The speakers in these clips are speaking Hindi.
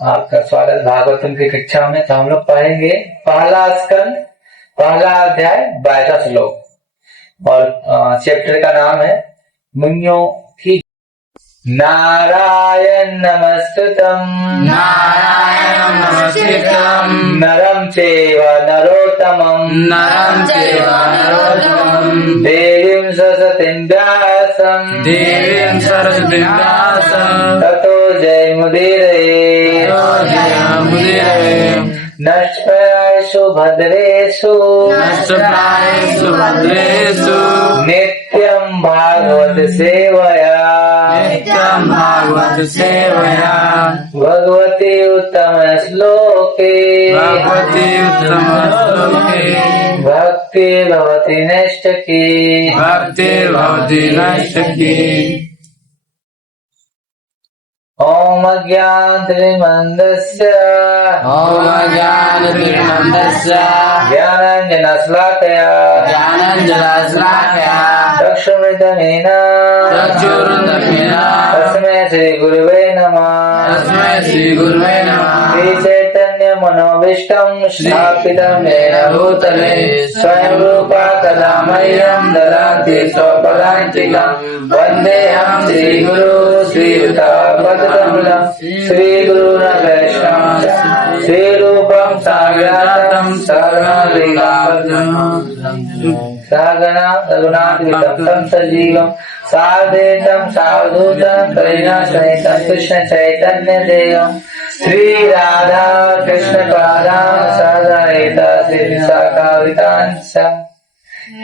आपका स्वागत भागवतम की कक्षा में। तो हम लोग पढ़ेंगे पहला स्कंद, पहला अध्याय, 22वां श्लोक और चैप्टर का नाम है मुनियों की। नारायण नमस्तुतं नरं चैव नरोत्तमं देवीं सरस्वतीं व्यासं ततो जयमुदीरये नष्टप्रायेषु भद्रेषु नित्यं भागवत सेवया भगवती उत्तम श्लोके भक्ति भवति नैष्ठिकी। ओम अज्ञानतिमिरन्धस्य ज्ञानाञ्जनशलाकया चक्षुरुन्मिलितं तस्मै श्रीगुरुवे नमः। श्रीचैतन्यमनोभीष्टं स्थापितं येन भूतले स्वयं रूपा कदा मह्यं ददाति स्वपदान्तिकं। वन्देऽहं श्रीगुरु श्रीयुतापदकमलं श्रीगुरुन् वैष्णवं श्रीरूपं साग्रजातं सहगणा रघुनाथान्वितं सजीवं साद्वैतं सावधूतं परिजनसहितं कृष्ण चैतन्य देवं श्री राधा कृष्ण पादां सदाहित श्री विशाखावितांश।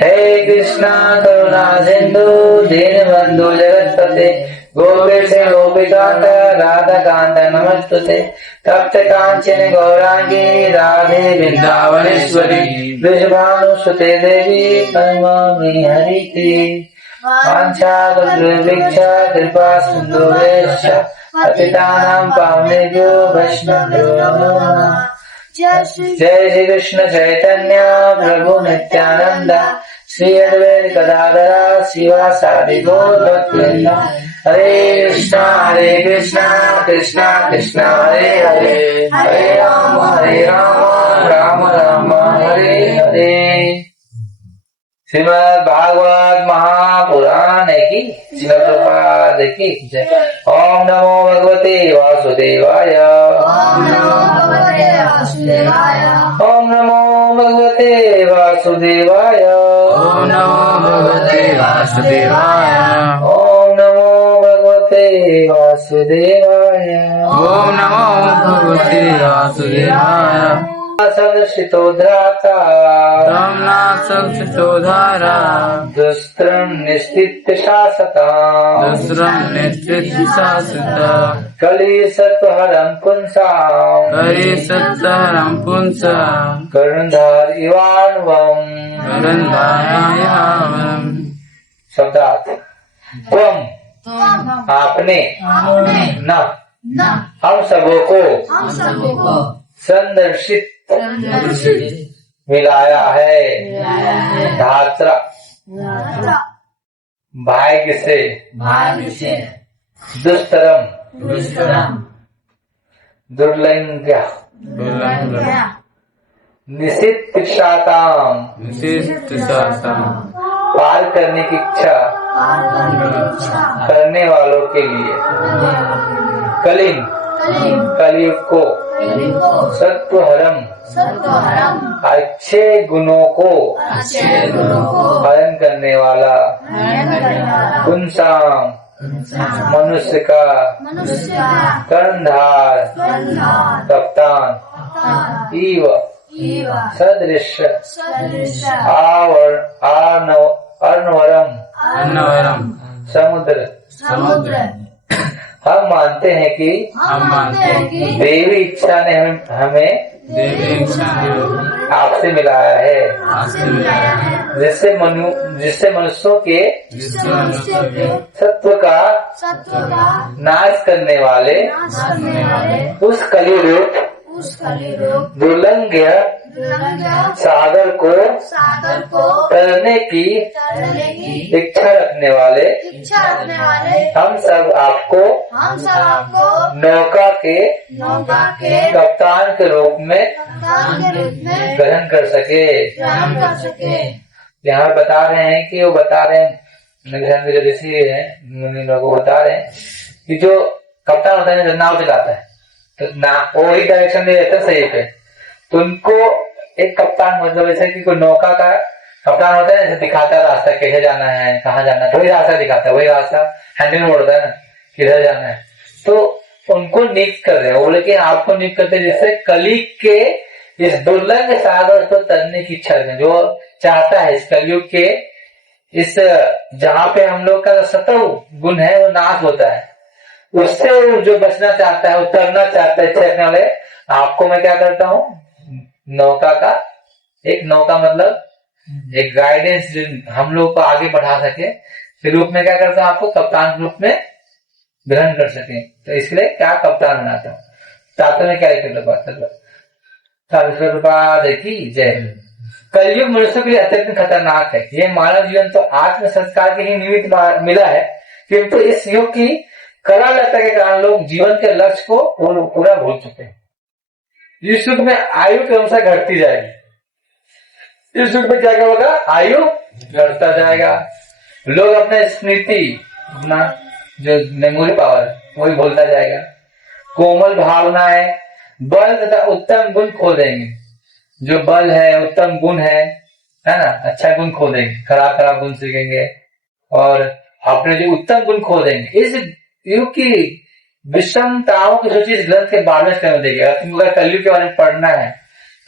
हे कृष्णा करुणा सिंधु दीनबंधु जगत्पते गोपेश गोपिकांत राधा कांत नमस्तुते। तप्त कांचन गौरांगी राधे वृंदावनेश्वरी वृषभानुसुते देवी नमामि हरिते। वाञ्छाकल्पतरुभ्यश्च कृपा सिन्धुभ्यश्च पतितानां पावनेभ्यो वैष्णवेभ्यो नमो नमः। जय श्री कृष्ण चैतन्य प्रभु नित्यानंद श्री अद्वैत गदाधर शिवासादि गौर भक्तवृंद। हरे कृष्णा कृष्णा कृष्णा हरे हरे, हरे राम राम राम हरे हरे। श्रीमद् भागवत महापुराण की श्रीमद् प्रभुपाद की जय। ओम नमो भगवते वासुदेवाय। ओम नमो भगवते वासुदेवाय। ओम नमो भगवते वासुदेवाय। ओम नमो भगवते वासुदेवाय। ओम नमो भगवते वासुदेवाय। ओम नमो भगवते वासुदेवाय। संशितोद्राता दुस्त्रं निश्चित्य शासता कलि सत्वहरं पुंसां कर्णधार इवान्वं। शब्दार्थ त्वम आपने न हम सबों को संदर्शित मिलाया है धात्रा भाग्य से दुष्तरम दुर्लंघ्य निशित्षाताम पार करने की इच्छा करने वालों के लिए कलयुग को सत्वहरम अच्छे गुणों को हरण करने वाला पुंसाम मनुष्य का कर्णधार कप्तान इव सदृश अर्णवरम समुद्र। हम मानते हैं कि देवी इच्छा ने हमें आपसे मिलाया है, जिससे मनुष्यों के सत्व का नाश करने वाले उस कलि रूप उस कलियुग दुर्लंघ्य सागर को तरने की इच्छा रखने वाले हम सब आपको नौका के कप्तान के रूप में ग्रहण कर सके। यहाँ बता रहे हैं कि वो बता रहे हैं ऋषि है, मुनि लोग बता रहे हैं कि जो कप्तान होता है जो नाव चलाता है तो वो ही डायरेक्शन दे देता है सही पे, तो उनको एक कप्तान मतलब ऐसे कि कोई नौका का कप्तान होता है, जैसे दिखाता है रास्ता कैसे जाना है, कहाँ जाना है, वही रास्ता दिखाता है, वही रास्ता हैंडल मोड़ता है ना किधर जाना है, तो उनको नियुक्त कर रहे हैं। बोले कि आपको नियुक्त करते जिससे कलियुग के इस दुर्लभ सागर को तरने की इच्छा है, जो चाहता है इस कलयुग के इस जहाँ पे हम लोग का सतव गुण है वो नाश होता है, उससे जो बचना चाहता है, उतरना चाहता है इच्छा वाले, आपको मैं क्या करता हूँ नौका का एक नौका मतलब एक गाइडेंस जो हम लोग को आगे बढ़ा सके फिर रूप में क्या करता हूँ आपको कप्तान रूप में ग्रहण कर सके, तो इसलिए क्या कप्तान बनाता हूँ। तात्पर्य में क्या देखी जय। कलयुग मनुष्य के लिए अत्यंत खतरनाक है। ये मानव जीवन तो आत्म संस्कार के ही निमित्त मिला है, किंतु इस युग की करालता के कारण लोग जीवन के लक्ष्य को पूरा भूल चुके हैं। इस युग में आयु के अनुसार घटती जाएगी। इस युग में क्या क्या होगा, आयु घटता जाएगा, लोग अपने स्मृति अपना जो मेमोरी पावर वही भूलता जाएगा, कोमल भावनाएं बल तथा उत्तम गुण खो देंगे। जो बल है उत्तम गुण है ना, अच्छा गुण खो देंगे, खराब गुण सीखेंगे और अपने जो उत्तम गुण खो देंगे। इस युग की विषमताओं की सूची इस ग्रंथ के 12वें स्कंद में देगी। अगर कलयुग के बारे में पढ़ना है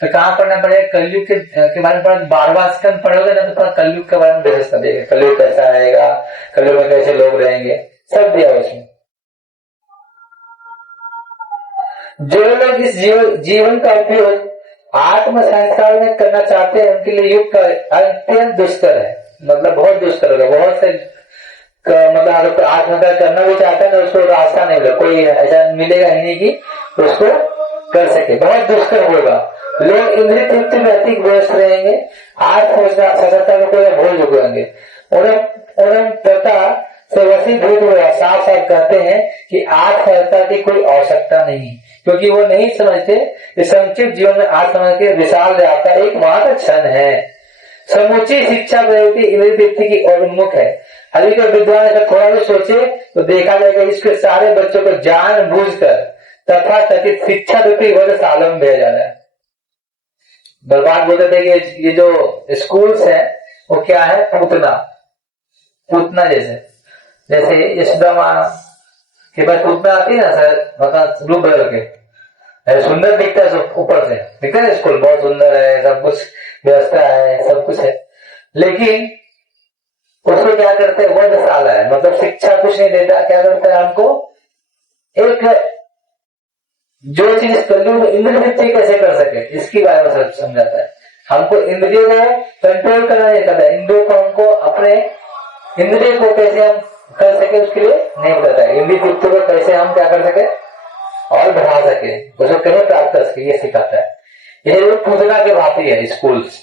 तो कहाँ पढ़ना पड़ेगा, कलयुग के बारे में 12वां स्कंद पढ़ोगे ना तो पूरा कलयुग के बारे में विशेषता देगा, कलयुग कैसा आएगा, कलयुग में कैसे लोग रहेंगे, सब दिया उसमें। जो लोग इस जीवन का उपयोग आत्म संस्कार में करना चाहते हैं उनके लिए युग का अत्यंत दुष्कर है, मतलब बहुत दुष्कर है। बहुत से मतलब अगर आत्महत्या करना भी चाहता है तो उसको रास्ता नहीं मिलेगा, कोई ऐसा मिलेगा ही नहीं कि उसको कर सके, बहुत दुष्कर होगा। लोग इंद्रिय तृप्ति में अधिक व्यस्त रहेंगे, आत्म सफलता को कोई भूल चुकेंगे। उन्हें तथा से वसीभूत हुआ साफ साफ कहते हैं कि आत्महत्या की कोई आवश्यकता नहीं, क्योंकि वो नहीं समझते कि संक्षिप्त जीवन में आत्मा के विशाल यात्रा एकमात्र क्षण है। समुची शिक्षा प्रवृत्ति इंद्रिय तृप्ति की ओर उन्मुख है। अभी के विद्वान अगर थोड़ा भी सोचे तो देखा जाएगा इसके सारे बच्चों को जानबूझकर तथा कथित शिक्षा रूपी वर्गशाला में भेजा जाए। बर्बाद बोलते थे कि ये जो स्कूल्स है वो क्या है, पूतना जैसे यशोदा माँ के पास पूतना आती है ना सर, मतलब रूप बदल के सुंदर दिखता है, ऊपर से दिखता है स्कूल बहुत सुंदर है, सब कुछ व्यवस्था है, सब कुछ है, लेकिन उसको क्या करते हैं वर्गशाला है, मतलब शिक्षा कुछ नहीं देता। क्या करता है हमको एक जो चीज कलयुग में इंद्रिय तृप्ति कैसे कर सके इसकी बारे में समझाता है। हमको इंद्रियों को कंट्रोल करना नहीं करता, इंद्रियों को हमको अपने इंद्रिय को कैसे हम कर सके उसके लिए नहीं बताता है। इंद्रिय तृप्ति को कैसे हम क्या कर सके और बढ़ा सके, उसको कैसे प्राप्त कर सके ये सिखाता है। ये पूजना की भांति है स्कूल्स।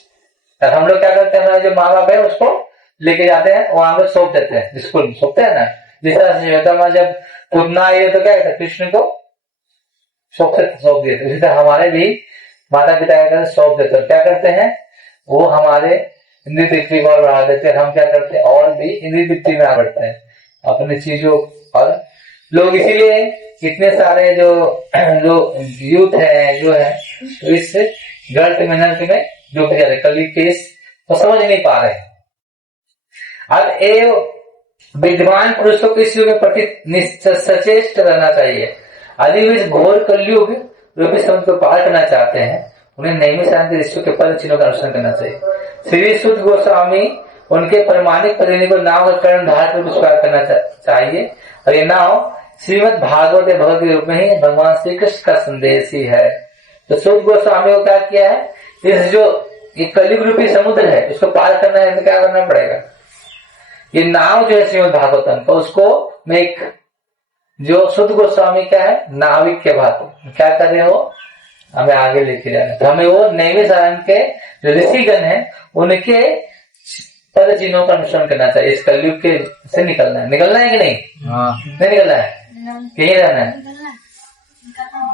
हम लोग क्या करते हैं, हमारे जो माँ बाप है उसको लेके जाते हैं वहां पे सौंप देते हैं, स्कूल में सौंपते हैं ना। जिस तरह से श्वेता जब पूतना आई तो क्या कहते हैं, कृष्ण को सौंप देते, उसी तरह हमारे भी माता पिता क्या सौंप देते हैं। क्या करते हैं वो हमारे इंद्रिय तृप्ति को और बढ़ा देते हैं, हम क्या करते हैं और भी इंद्रिय तृप्ति में आ बढ़ते हैं अपनी चीजों। और लोग इसीलिए इतने सारे जो यूथ है जो है तो इस गलत मेहनत में जो कलयुग के तो समझ नहीं पा रहे। अतएव विद्वान पुरुषों को इस युग में प्रति सचेष्ट रहना चाहिए। यदि वे इस घोर कलयुग रूपी समुद्र को पार करना चाहते हैं उन्हें नैमिष शांति ऋषियों के पद चिन्हों का अनुसरण करना चाहिए। श्री सुत गोस्वामी उनके प्रमाणिक प्रतिनिधि को नाव का कर्ण धार पर स्वीकार करना चाहिए, और ये नाव श्रीमद भागवत भगवत के रूप में ही भगवान श्री कृष्ण का संदेश ही है। तो सुत गोस्वामी को क्या किया है, इस जो ये कलयुग रूपी समुद्र है इसको पार करना है तो क्या करना पड़ेगा, ये नाव जो है श्रीमद भागवतम तो उसको में एक जो सुत गोस्वामी क्या है नाविक के भांति क्या कर रहे हो, हमें आगे लेके जाना। तो हमें वो नैमिषारण्य के जो ऋषिगण है उनके पद चिन्हों का अनुसरण करना चाहिए। इस कलयुग के से निकलना है कि नहीं? नहीं निकलना है, कहीं रहना है,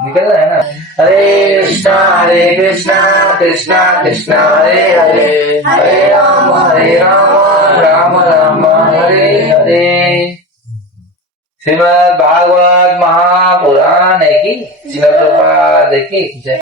निकलना है ना। हरे कृष्णा कृष्णा कृष्णा हरे हरे, हरे राम राम राम हरे हरे। श्रीमद् भागवत महापुराण की श्रीमद् प्रभुपाद की जय।